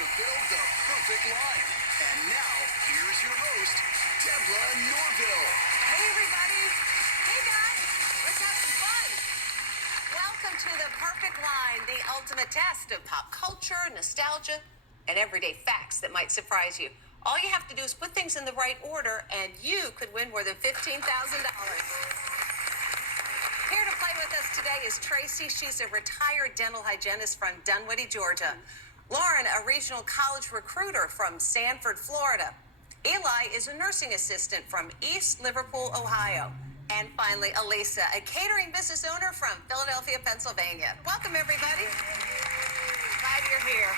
to build the perfect line. And now, here's your host, Deborah Norville. Hey, everybody. Hey, guys. Let's have some fun. Welcome to the perfect line, the ultimate test of pop culture, nostalgia, and everyday facts that might surprise you. All you have to do is put things in the right order, and you could win more than $15,000. Here to play with us today is Tracy. She's a retired dental hygienist from Dunwoody, Georgia. Loren, a regional college recruiter from Sanford, Florida. Eli is a nursing assistant from East Liverpool, Ohio. And finally, Elisa, a catering business owner from Philadelphia, Pennsylvania. Welcome, everybody. Glad you're here.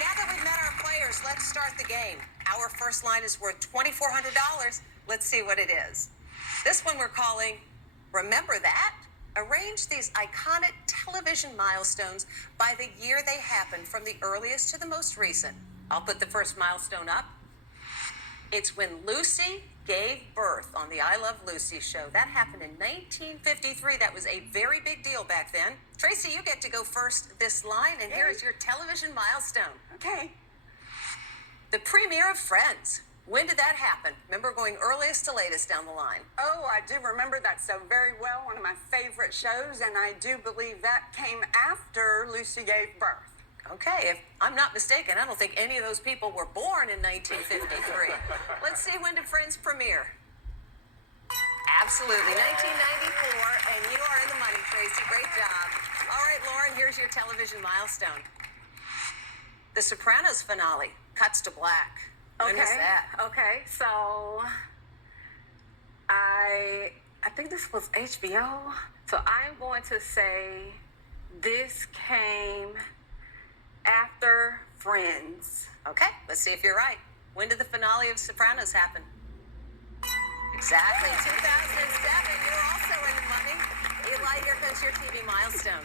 Now that we've met our players, let's start the game. Our first line is worth $2,400. Let's see what it is. This one we're calling Remember That? Arrange these iconic television milestones by the year they happened, from the earliest to the most recent. I'll put the first milestone up. It's when Lucy gave birth on the I Love Lucy show. That happened in 1953. That was a very big deal back then. Tracy, you get to go first this line, and here is your television milestone. Okay. The premiere of Friends. When did that happen? Remember, going earliest to latest down the line. Oh, I do remember that so very well. One of my favorite shows, and I do believe that came after Lucy gave birth. Okay, if I'm not mistaken, I don't think any of those people were born in 1953. Let's see, when did Friends premiere? Absolutely, 1994, and you are in the money, Tracy. Great job. All right, Loren, here's your television milestone. The Sopranos finale, Cuts to Black. When was that? Okay, so I think this was HBO. So I'm going to say this came after Friends. Okay, let's see if you're right. When did the finale of Sopranos happen? Exactly, 2007. You're also in the money. Eli, here comes your TV milestone.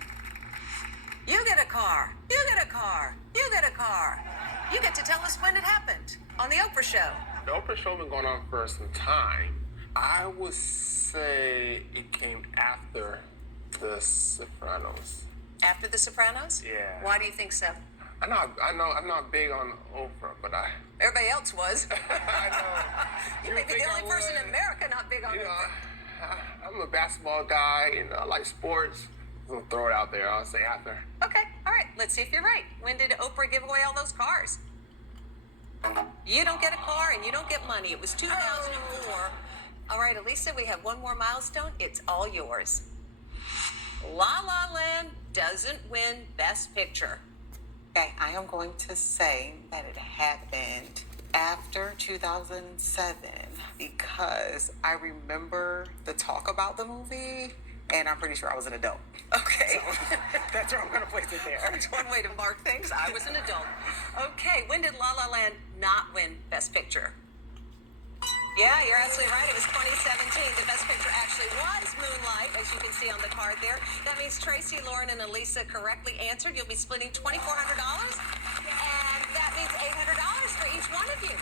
You get a car. You get a car. You get a car. You get to tell us when it happened on the Oprah show. The Oprah show been going on for some time. I would say it came after The Sopranos. After The Sopranos? Yeah. Why do you think so? I know, I'm not big on Oprah, but Everybody else was. I know. You may be the only person in America not big on Oprah. I'm a basketball guy, I like sports. I'm gonna throw it out there. I'll say after. Okay, all right. Let's see if you're right. When did Oprah give away all those cars? You don't get a car and you don't get money. It was 2004. All right, Elisa, we have one more milestone. It's all yours. La La Land doesn't win Best Picture. Okay, I am going to say that it happened after 2007 because I remember the talk about the movie and I'm pretty sure I was an adult. Okay. So, that's where I'm going to place it there. That's one way to mark things. I was an adult. Okay, when did La La Land not win Best Picture? Yeah, you're absolutely right. It was 2017. The Best Picture actually was Moonlight, as you can see on the card there. That means Tracy, Loren, and Elisa correctly answered. You'll be splitting $2,400, and that means $800 for each one of you.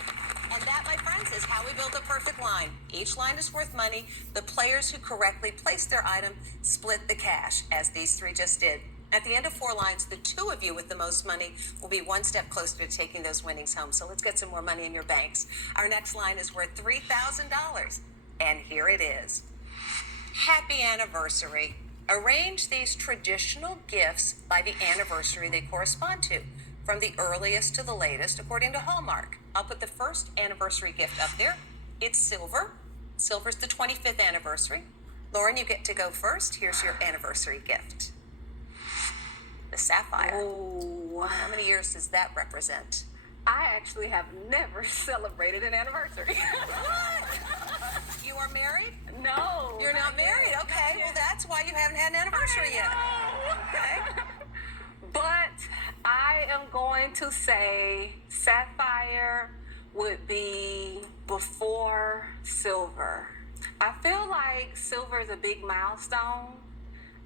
And that, my friends, is how we build a perfect line. Each line is worth money. The players who correctly place their item split the cash, as these three just did. At the end of 4 lines, the 2 of you with the most money will be one step closer to taking those winnings home. So let's get some more money in your banks. Our next line is worth $3,000. And here it is. Happy anniversary. Arrange these traditional gifts by the anniversary they correspond to, from the earliest to the latest, according to Hallmark. I'll put the first anniversary gift up there. It's silver. Silver's the 25th anniversary. Loren, you get to go first. Here's your anniversary gift. The sapphire. Oh. How many years does that represent? I actually have never celebrated an anniversary. What? You are married? No. You're not married? Okay. Well, that's why you haven't had an anniversary yet. Okay. But I am going to say sapphire would be before silver. I feel like silver is a big milestone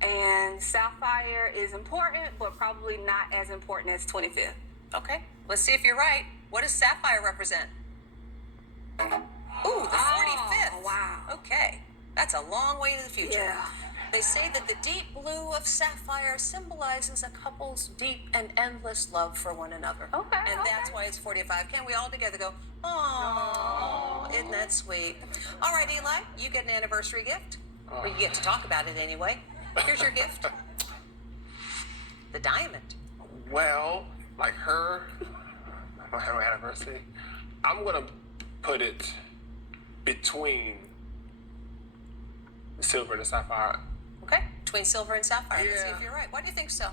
and sapphire is important, but probably not as important as 25th. Okay. Let's see if you're right. What does sapphire represent? Ooh, the 45th. Oh, wow. Okay. That's a long way to the future. Yeah. They say that the deep blue of sapphire symbolizes a couple's deep and endless love for one another. Okay, And that's okay. why it's 45. Can we all together go, oh, isn't that sweet? All right, Eli, you get an anniversary gift. Or you get to talk about it anyway. Here's your gift. The diamond. Well, like her anniversary, I'm gonna put it between the silver and the sapphire. Okay, between silver and sapphire. Let's see Yeah. if you're right. Why do you think so?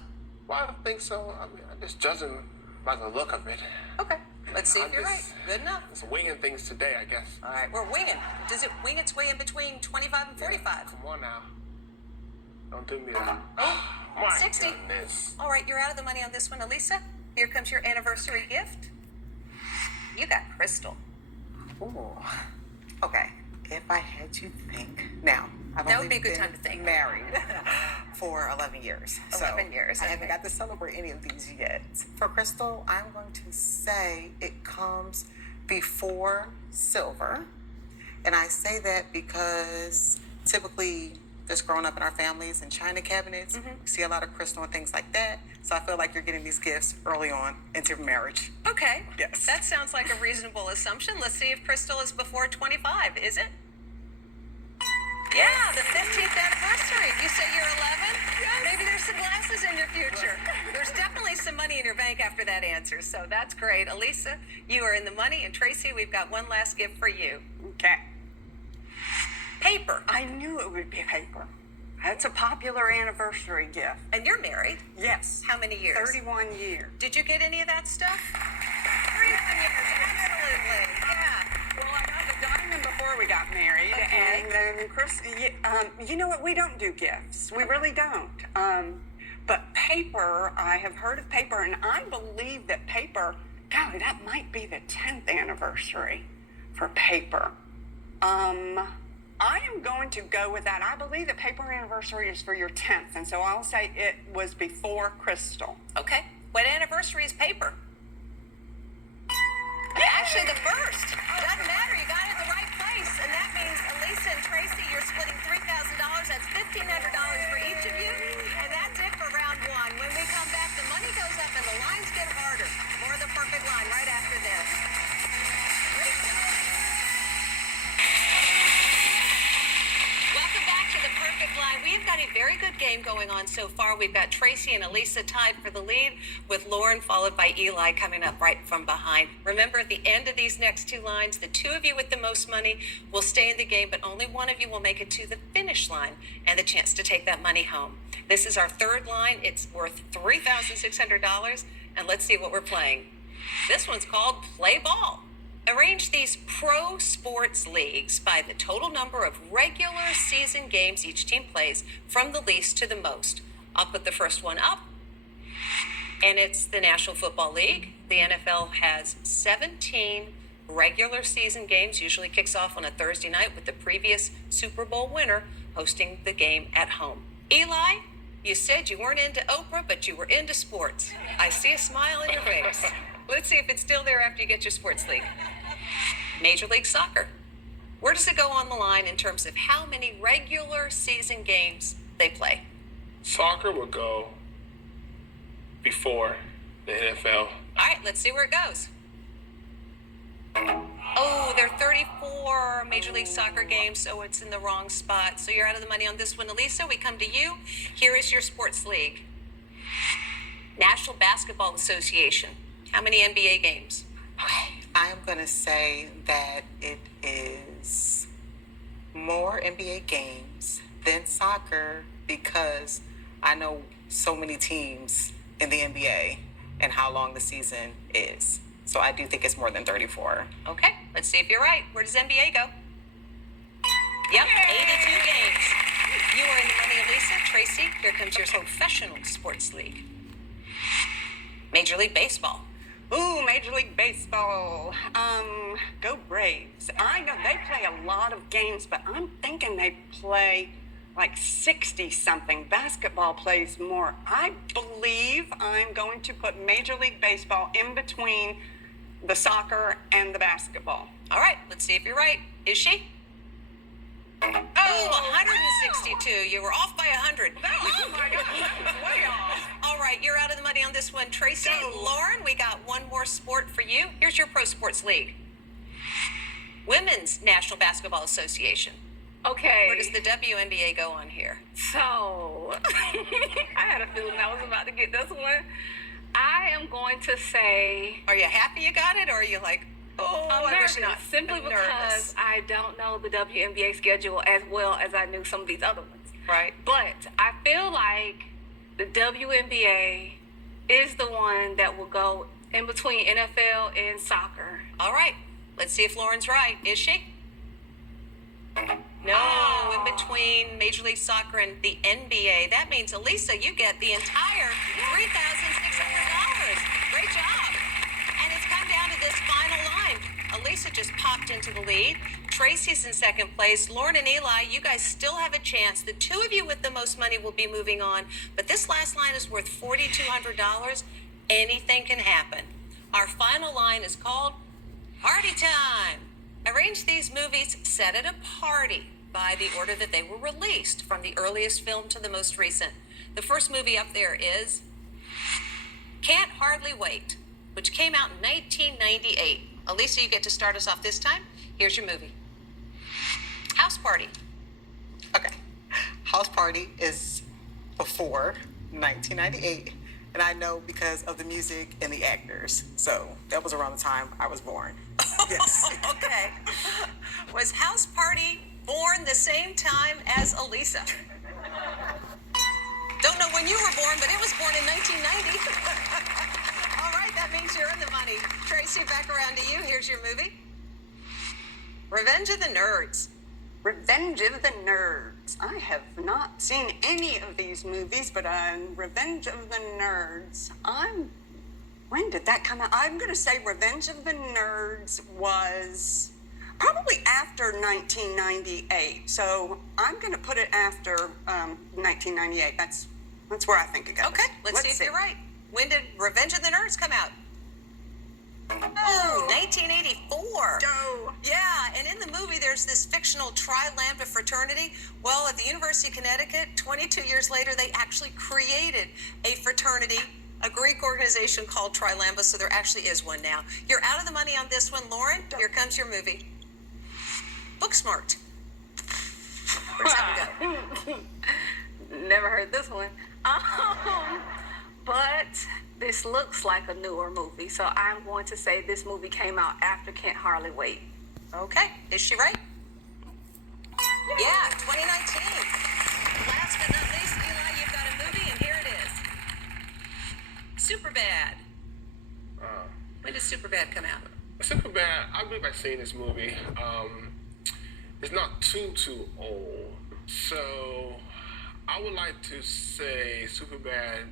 Well, I think so. I mean, I'm just judging by the look of it. Okay, let's see if I'm you're right. just- Good enough. Just winging things today, I guess. All right, we're winging. Does it wing its way in between 25 and 45? Come on now. Don't do me that. My 60. goodness. All right, you're out of the money on this one, Elisa. Here comes your anniversary gift. You got crystal. Ooh. Okay. If I had to think now, I've That only would be a good been time to think. Married for 11 years. 11 years, I haven't okay. got to celebrate any of these yet. For crystal, I'm going to say it comes before silver. And I say that because typically, just growing up in our families and china cabinets, we see a lot of crystal and things like that. So I feel like you're getting these gifts early on into marriage. Okay. Yes. That sounds like a reasonable assumption. Let's see if crystal is before 25. Is it? Yeah, the 15th anniversary. You say you're 11? Maybe there's some glasses in your future. There's definitely some money in your bank after that answer, so that's great. Elisa, you are in the money, and Tracy, we've got one last gift for you. Okay. Paper. I knew it would be paper. That's a popular anniversary gift. And you're married. Yes. How many years? 31 years. Did you get any of that stuff? 31 years, absolutely. Yeah. Well, I got the diamond before we got married, Okay. and then Chris, you know what? We don't do gifts. We really don't. But paper, I have heard of paper, and I believe that paper, golly, that might be the 10th anniversary for paper. I am going to go with that. I believe the paper anniversary is for your 10th, and so I'll say it was before crystal. Okay. What anniversary is paper? Actually, the first. Doesn't matter. You got it in the right place. And that means Elisa and Tracy, you're splitting $3,000. That's $1,500 for each of you. And that's it for round one. When we come back, the money goes up and the lines get harder. More of the perfect line right after this. Welcome back to the perfect line. We've got a very good game going on so far. We've got Tracy and Elisa tied for the lead, with Loren followed by Eli coming up right from behind. Remember, at the end of these next two lines, the two of you with the most money will stay in the game, but only one of you will make it to the finish line and the chance to take that money home. This is our third line. It's worth $3,600, and let's see what we're playing. This one's called Play Ball. Arrange these pro sports leagues by the total number of regular season games each team plays, from the least to the most. I'll put the first one up, and it's the National Football League. The NFL has 17 regular season games, usually kicks off on a Thursday night with the previous Super Bowl winner hosting the game at home. Eli, you said you weren't into Oprah, but you were into sports. I see a smile on your face. Let's see if it's still there after you get your sports league. Major League Soccer. Where does it go on the line in terms of how many regular season games they play? Soccer will go before the NFL. All right, let's see where it goes. Oh, there are 34 Major League Soccer games, so it's in the wrong spot. So you're out of the money on this one, Elisa. We come to you. Here is your sports league. National Basketball Association. How many NBA games? Okay. I'm going to say that it is more NBA games than soccer because I know so many teams in the NBA and how long the season is. So I do think it's more than 34. Okay, let's see if you're right. Where does NBA go? Yep, 82 games. You are in the money, Elisa. Tracy, here comes your professional sports league. Major League Baseball. Ooh, Major League Baseball. Go Braves. I know they play a lot of games, but I'm thinking they play like 60-something. Basketball plays more. I believe I'm going to put Major League Baseball in between the soccer and the basketball. All right, let's see if you're right. Is she? Oh, 162. You were off by 100. Oh my God, that was way off. All right, you're out of the money on this one, Tracy. Go. Lauren, we got one more sport for you. Here's your Pro Sports League. Women's National Basketball Association. Okay. Where does the WNBA go on here? So, I had a feeling I was about to get this one. I am going to say. Are you happy you got it, or are you like, oh, I'm I nervous, wish not? simply I'm because nervous. I don't know the WNBA schedule as well as I knew some of these other ones. Right. But I feel like the WNBA is the one that will go in between NFL and soccer. All right. Let's see if Lauren's right. Is she? No, in between Major League Soccer and the NBA. That means, Elisa, you get the entire $3,600. Great job. And it's come down to this final line. Elisa just popped into the lead. Tracy's in second place. Loren and Eli, you guys still have a chance. The two of you with the most money will be moving on. But this last line is worth $4,200. Anything can happen. Our final line is called Party Time. Arrange these movies set at a party by the order that they were released, from the earliest film to the most recent. The first movie up there is Can't Hardly Wait, which came out in 1998. Elisa, you get to start us off this time. Here's your movie. House Party. Okay. House Party is before 1998, and I know because of the music and the actors. So that was around the time I was born. Yes. Okay. Was House Party born the same time as Elisa? Don't know when you were born, but it was born in 1990. All right, that means you're in the money. Tracy, back around to you. Here's your movie. Revenge of the Nerds. Revenge of the Nerds. I have not seen any of these movies, but Revenge of the Nerds. When did that come out? I'm going to say Revenge of the Nerds was probably after 1998. So I'm going to put it after 1998. That's where I think it goes. Okay, let's see if you're right. When did Revenge of the Nerds come out? Oh, 1984. Go. Yeah, and in the movie, there's this fictional Tri Lambda fraternity. Well, at the University of Connecticut, 22 years later, they actually created a fraternity, a Greek organization called Tri Lambda, so there actually is one now. You're out of the money on this one, Loren. Here comes your movie. Booksmart. Where's that go? Never heard this one. But this looks like a newer movie, so I'm going to say this movie came out after Can't Hardly Wait. Okay, is she right? Yeah, 2019. Last but not least, Eli, you've got a movie, and here it is. Superbad. When did Superbad come out? Superbad, I believe I've seen this movie. It's not too old. So I would like to say Superbad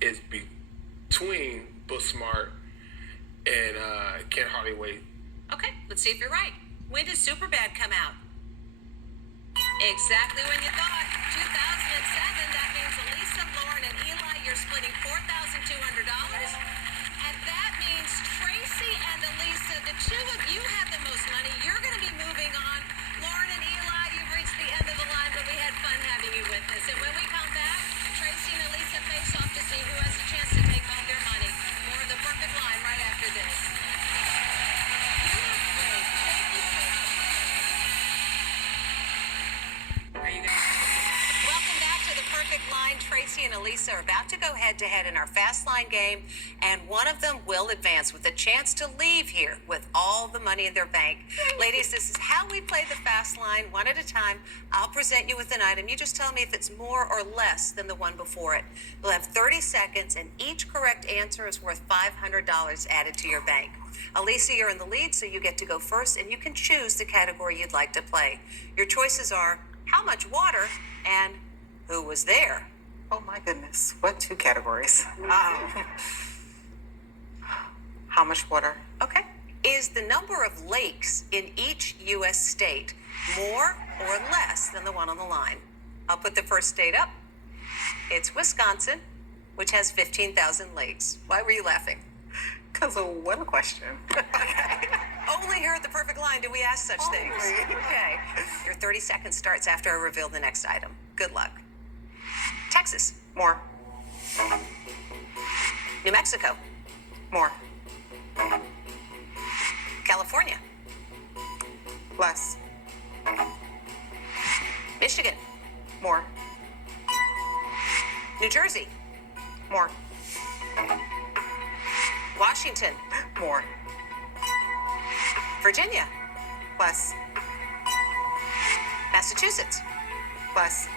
is between Booksmart and Can't Hardly Wait. Okay, let's see if you're right. When did Superbad come out? Exactly when you thought. 2007. That means Elisa, Loren, and Eli, you're splitting $4,200. And that means Tracy and Elisa, the two of you have the most money. You're going to be moving on. Loren and Eli, you've reached the end of the line, but we had fun having you with us. And when we come back, Tracy and Elisa face off to see who has a chance to take home their money. More of the perfect line right after this. You look great. Thank you so much. Are you guys? Welcome back to the perfect line. Tracy and Elisa are about to go head to head in our fast line game, and one of them will advance with a chance to leave here with all the money in their bank. Ladies, this is how we play the fast line, one at a time. I'll present you with an item. You just tell me if it's more or less than the one before it. You'll have 30 seconds, and each correct answer is worth $500 added to your bank. Elisa, you're in the lead, so you get to go first, and you can choose the category you'd like to play. Your choices are how much water and who was there. Oh my goodness. What two categories? How much water? Okay. Is the number of lakes in each U.S. state more or less than the one on the line? I'll put the first state up. It's Wisconsin, which has 15,000 lakes. Why were you laughing? Because what a question. Okay. Only here at the Perfect Line do we ask such things. Okay. Your 30 seconds starts after I reveal the next item. Good luck. Texas. More. New Mexico. More. California. Less. Michigan. More. New Jersey. More. Washington. More. Virginia. Less. Massachusetts. Less.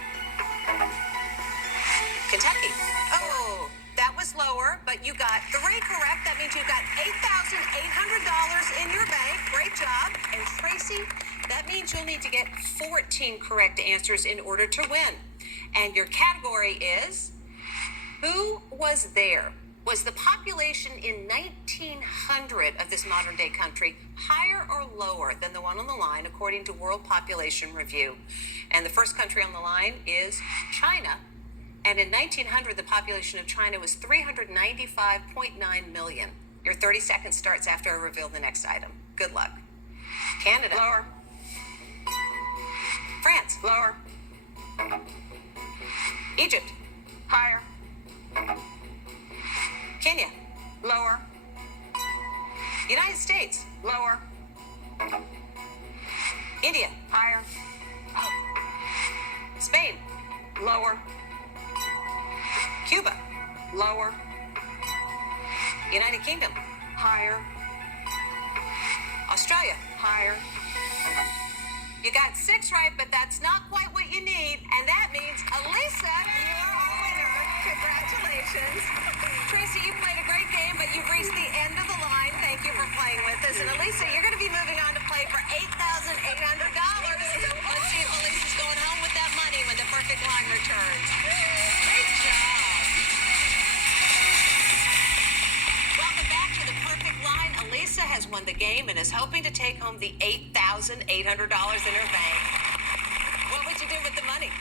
Kentucky. Oh, that was lower, but you got 3 correct. That means you got $8,800 in your bank. Great job. And Tracy, that means you'll need to get 14 correct answers in order to win. And your category is, who was there? Was the population in 1900 of this modern day country higher or lower than the one on the line, according to World Population Review? And the first country on the line is China. And in 1900, the population of China was 395.9 million. Your 30 seconds starts after I reveal the next item. Good luck. Canada. Lower. France. Lower. Egypt. Higher. Kenya. Lower. United States. Lower. India. Higher. Spain. Lower. Cuba. Lower. United Kingdom. Higher. Australia. Higher. You got 6 right, but that's not quite what you need. And that means, Elisa, you're our winner. Congratulations. Tracy, you played a great game, but you've reached the end of the line. Thank you for playing with us. And Elisa, you're going to be moving on to play for $8,800. Let's see if Elisa's going home with that money when the Perfect Line returns. Great job. Welcome back to the Perfect Line. Elisa has won the game and is hoping to take home the $8,800 in her bank. What would you do with the money?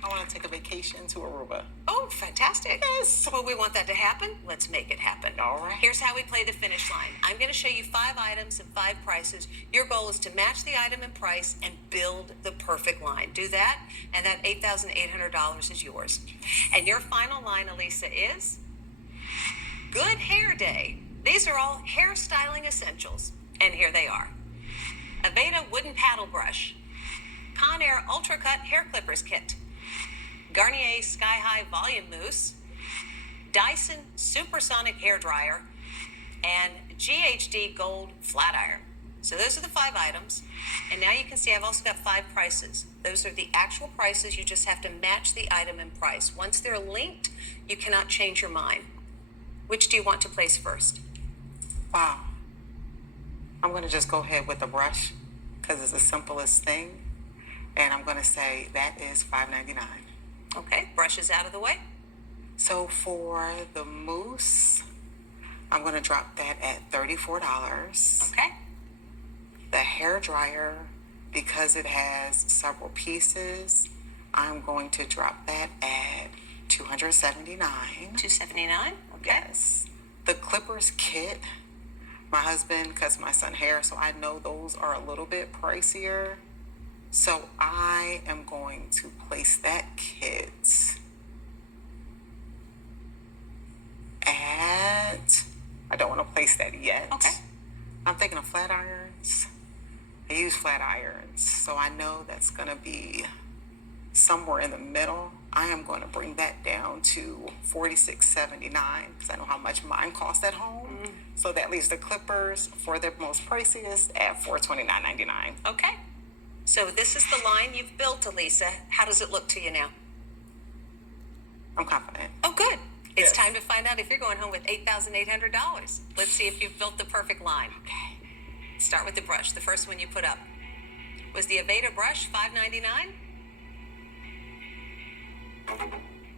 I want to take a vacation to Aruba. Oh, fantastic. Yes. Well, we want that to happen. Let's make it happen. All right. Here's how we play the finish line. I'm going to show you 5 items and 5 prices. Your goal is to match the item in price and build the perfect line. Do that, and that $8,800 is yours. And your final line, Elisa, is Good Hair Day. These are all hairstyling essentials, and here they are. Aveda Wooden Paddle Brush, Conair Ultra Cut Hair Clippers Kit, Garnier Sky High Volume Mousse, Dyson Supersonic Hair Dryer, and GHD Gold Flat Iron. So those are the 5 items. And now you can see I've also got 5 prices. Those are the actual prices. You just have to match the item in price. Once they're linked, you cannot change your mind. Which do you want to place first? Wow. I'm going to just go ahead with the brush because it's the simplest thing. And I'm going to say that is $5.99. Okay, brush is out of the way. So for the mousse, I'm going to drop that at $34. Okay. The hair dryer, because it has several pieces, I'm going to drop that at $279. $279. Okay. Yes. The clippers kit, my husband cuts my son hair, so I know those are a little bit pricier. So I am going to place that kit at, I don't want to place that yet. Okay. I'm thinking of flat irons. I use flat irons, so I know that's going to be somewhere in the middle. I am going to bring that down to $46.79 because I know how much mine costs at home. So that leaves the clippers for the most priciest at $429.99. Okay. So this is the line you've built, Elisa. How does it look to you now? I'm confident. Oh, good. It's Yes. time to find out if you're going home with $8,800. Let's see if you've built the perfect line. Okay. Start with the brush, the first one you put up. Was the Aveda brush $5.99?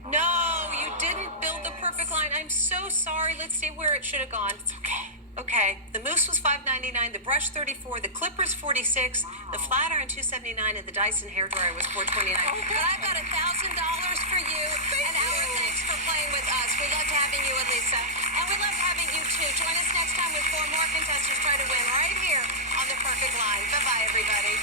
No, you didn't build the perfect line. I'm so sorry. Let's see where it should have gone. It's okay. Okay, the mousse was $5.99, the brush $34, the clippers $46, the flat iron $279, and the Dyson hairdryer was $429. But I've got $1,000 for you, and our thanks for playing with us. We loved having you, Elisa. And we love having you, too. Join us next time when 4 more contestants try to win right here on The Perfect Line. Bye-bye, everybody.